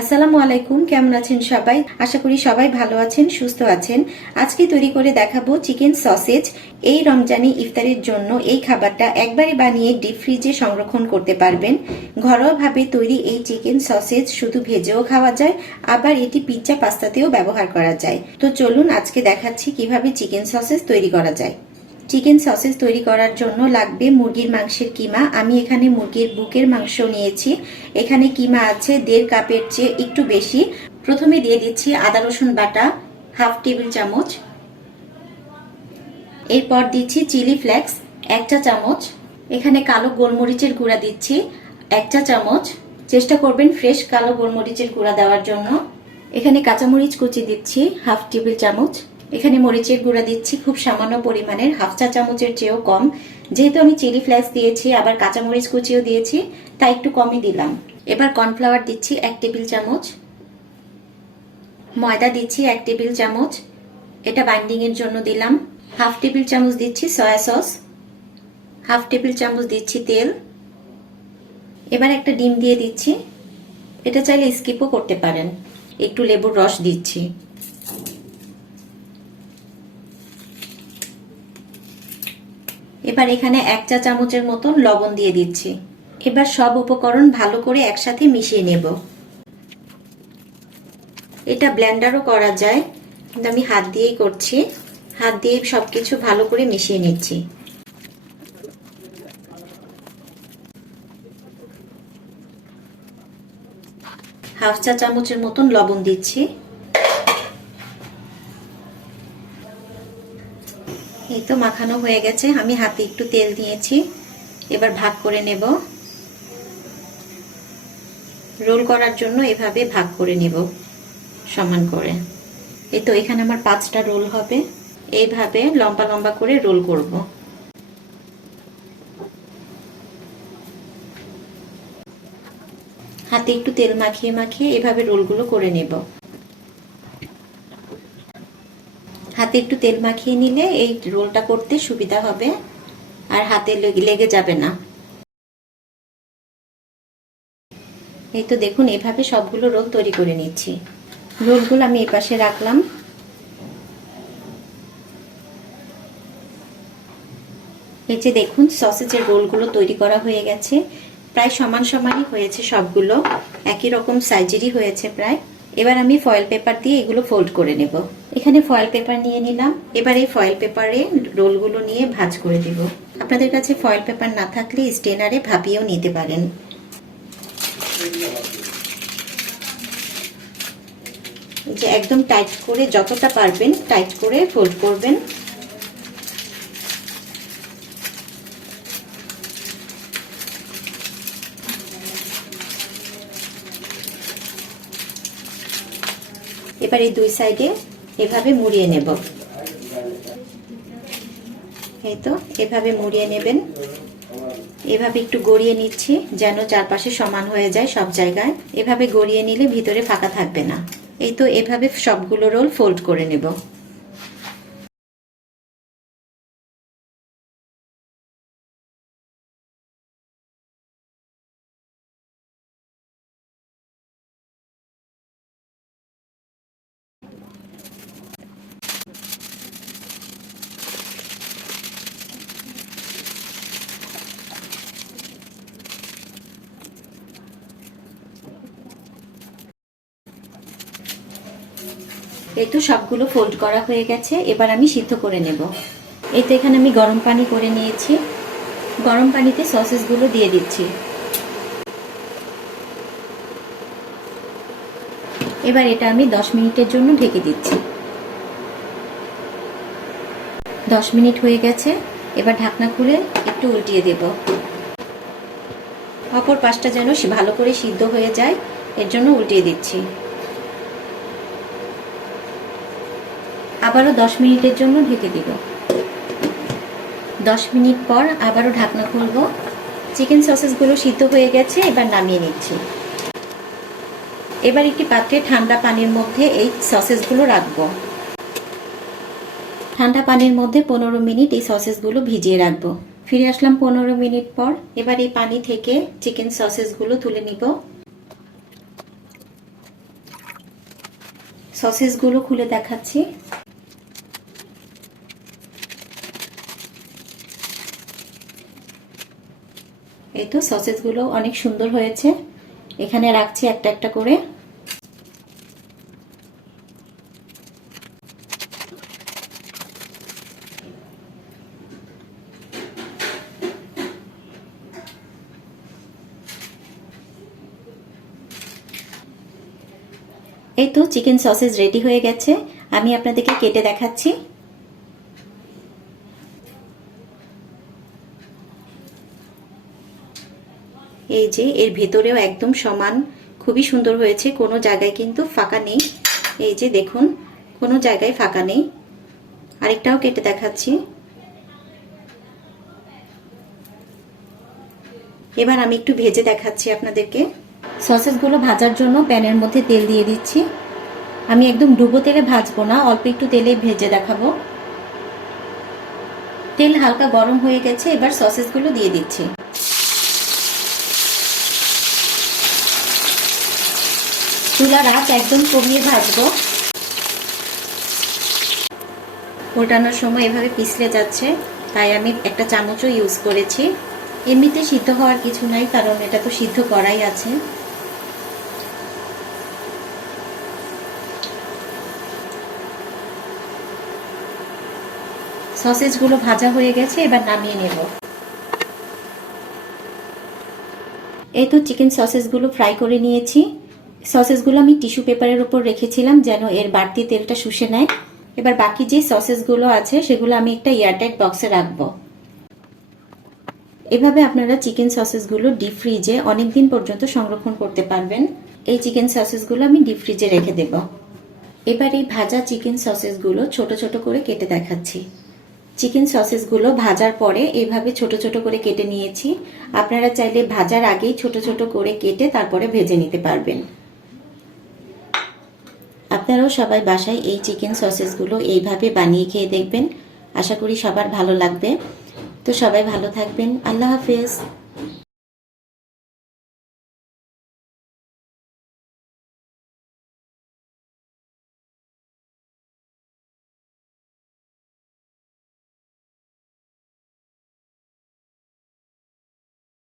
আসসালামু আলাইকুম, কেমন আছেন সবাই? আশা করি সবাই ভালো আছেন, সুস্থ আছেন। আজকে তৈরি করে দেখাবো চিকেন সসেজ। এই রমজানি ইফতারের জন্য এই খাবারটা একবারে বানিয়ে ডিপ ফ্রিজে সংরক্ষণ করতে পারবেন। ঘরোয়াভাবে তৈরি এই চিকেন সসেজ শুধু ভেজেও খাওয়া যায়, আবার এটি পিৎজা পাস্তাতেও ব্যবহার করা যায়। তো চলুন আজকে দেখাচ্ছি কীভাবে চিকেন সসেজ তৈরি করা যায়। চিকেন সসেস তৈরি করার জন্য লাগবে মুরগির মাংসের কিমা। আমি এখানে মুরগির বুকের মাংস নিয়েছি। এখানে কিমা আছে দেড় কাপের চেয়ে একটু বেশি। প্রথমে দিয়ে দিচ্ছি আদা, রসুন বাটা, হাফ টেবিল চামচ। এরপর দিচ্ছি চিলি ফ্লেক্স, এক চা চামচ। এখানে কালো গোলমরিচের গুঁড়া দিচ্ছি, এক চা চামচ। চেষ্টা করবেন ফ্রেশ কালো গোলমরিচের গুঁড়া দেওয়ার জন্য। এখানে কাঁচামরিচ কুচি দিচ্ছি, হাফ টেবিল চামচ। এখানে মরিচের গুঁড়া দিচ্ছি, খুব সামান্য পরিমাণের, হাফ চা চামচের চেয়েও কম। যেহেতু আমি চিলি ফ্লেক্স দিয়েছি, আবার কাঁচামরিচ কুচিও দিয়েছি, তাই একটু কমই দিলাম। এবার কর্নফ্লাওয়ার দিচ্ছি এক টেবিল চামচ। ময়দা দিচ্ছি এক টেবিল চামচ। এটা বাইন্ডিং এর জন্য দিলাম। হাফ টেবিল চামচ দিচ্ছি সয়া সস। হাফ টেবিল চামচ দিচ্ছি তেল। এবার একটা ডিম দিয়ে দিচ্ছি। এটা চাইলে স্কিপও করতে পারেন। একটু লেবুর রস দিচ্ছি। এবার এখানে এক চা চামচের মতন লবণ দিয়ে দিচ্ছি। এবার সব উপকরণ ভালো করে একসাথে মিশিয়ে নেব। এটা ব্লেন্ডারও করা যায়। কিন্তু আমি হাত দিয়েই করছি। হাত দিয়ে সবকিছু ভালো করে মিশিয়ে নিচ্ছি। হাফ চা চামচের মতন লবণ দিচ্ছি। এই তো মাখানো হয়ে গেছে। আমি হাতে একটু তেল দিয়েছি। এবার ভাগ করে নেব। রোল করার জন্য এভাবে ভাগ করে নেব, সমান করে। এই তো এখানে আমার পাঁচটা রোল হবে। এইভাবে লম্বা লম্বা করে রোল করব। হাতে একটু তেল মাখিয়ে মাখিয়ে এভাবে রোলগুলো করে নেব। হাতে একটু তেল মাখিয়ে নিলে এই রোলটা করতে সুবিধা হবে, আর হাতে লেগে যাবে না। এই তো দেখুন, এভাবে সবগুলো রোল তৈরি করে নিচ্ছি। রোলগুলো আমি এই পাশে রাখলাম। এই যে দেখুন, সসেজের রোলগুলো তৈরি করা হয়ে গেছে। প্রায় সমান সমানই হয়েছে সবগুলো। একই রকম সাইজেরই হয়েছে প্রায়। এবার আমি ফয়েল পেপার দিয়ে এগুলো ফোল্ড করে নেব। এখানে ফয়েল পেপার নিয়ে নিলাম। এবার এই ফয়েল পেপারে রোলগুলো নিয়ে ভাজ করে দিব। আপনাদের কাছে ফয়েল পেপার না থাকলে স্টেনারে ভাপিয়েও নিতে পারেন। যে একদম টাইট করে যতটা পারবেন টাইট করে ফোল্ড করবেন। এবার এই দুই সাইডে এভাবে মুড়িয়ে নেব। এই তো, এভাবে মুড়িয়ে নেবেন। এভাবে একটু গড়িয়ে নিচ্ছি যেন চারপাশে সমান হয়ে যায় সব জায়গায়। এভাবে গড়িয়ে নিলে ভিতরে ফাঁকা থাকবে না। এই তো, এভাবে সবগুলো রোল ফোল্ড করে নেব। এই তো সবগুলো ফোল্ড করা হয়ে গেছে, এবার আমি সিদ্ধ করে নেব। এই তো এখানে আমি গরম পানি করে নিয়েছি। গরম পানিতে সসেসগুলো দিয়ে দিচ্ছি। এবার এটা আমি দশ মিনিটের জন্য ঢেকে দিচ্ছি। দশ মিনিট হয়ে গেছে, এবার ঢাকনা খুলে একটু উল্টিয়ে দেব। অপর পাশটা যেন ভালো করে সিদ্ধ হয়ে যায়, এর জন্য উল্টিয়ে দিচ্ছি। আবারও দশ মিনিটের জন্য ঢেকে দিব। দশ মিনিট পর আবারও ঢাকনা খুলব। চিকেন সসেসগুলো সিদ্ধ হয়ে গেছে, এবার নামিয়ে নিচ্ছি। এবার একটি পাত্রে ঠান্ডা পানির মধ্যে এই সসেসগুলো রাখব। ঠান্ডা পানির মধ্যে পনেরো মিনিট এই সসেসগুলো ভিজিয়ে রাখব। ফিরে আসলাম পনেরো মিনিট পর। এবার এই পানি থেকে চিকেন সসেসগুলো তুলে নিব। সসেসগুলো খুলে দেখাচ্ছি। এই তো সসেসগুলো অনেক সুন্দর হয়েছে। এখানে রাখছি একটা একটা করে। এই তো চিকেন সসেজ রেডি হয়ে গেছে। আমি আপনাদেরকে কেটে দেখাচ্ছি। এই যে, এর ভেতরেও একদম সমান, খুবই সুন্দর হয়েছে। কোনো জায়গায় কিন্তু ফাঁকা নেই। এই যে দেখুন, কোনো জায়গায় ফাঁকা নেই। আরেকটাও কেটে দেখাচ্ছি। এবার আমি একটু ভেজে দেখাচ্ছি আপনাদেরকে। সসেসগুলো ভাজার জন্য প্যানের মধ্যে তেল দিয়ে দিচ্ছি। আমি একদম ডুবো তেলে ভাজবো না, অল্প একটু তেলে ভেজে দেখাবো। তেল হালকা গরম হয়ে গেছে, এবার সসেসগুলো দিয়ে দিচ্ছি। চুলার আঁচ একদম কমিয়ে ভাজবো। ওটানোর সময় এভাবে পিছলে যাচ্ছে, তাই আমি একটা চামচও ইউজ করেছি। এমনিতে সিদ্ধ হওয়ার কিছু নাই, কারণ এটা তো সিদ্ধ করাই আছে। সসেজগুলো ভাজা হয়ে গেছে, এবার নামিয়ে নেব। এই তো চিকেন সসেসগুলো ফ্রাই করে নিয়েছি। সসেসগুলো আমি টিস্যু পেপারের উপর রেখেছিলাম যেন এর বাড়তি তেলটা শুষে নেয়। এবার বাকি যে সসেসগুলো আছে, সেগুলো আমি একটা এয়ারটাইট বক্সে রাখব। এভাবে আপনারা চিকেন সসেসগুলো ডিপ ফ্রিজে অনেক দিন পর্যন্ত সংরক্ষণ করতে পারবেন। এই চিকেন সসেসগুলো আমি ডিপ ফ্রিজে রেখে দেব। এবার এই ভাজা চিকেন সসেসগুলো ছোট ছোট করে কেটে দেখাচ্ছি। চিকেন সসেসগুলো ভাজার পরে এইভাবে ছোট ছোট করে কেটে নিয়েছি। আপনারা চাইলে ভাজার আগেই ছোট ছোট করে কেটে তারপরে ভেজে নিতে পারবেন। আপনারাও সবাই বাসায় এই চিকেন সসেসগুলো এইভাবে বানিয়ে খেয়ে দেখবেন। আশা করি সবার ভালো লাগবে। তো সবাই ভালো থাকবেন। আল্লাহ হাফেজ।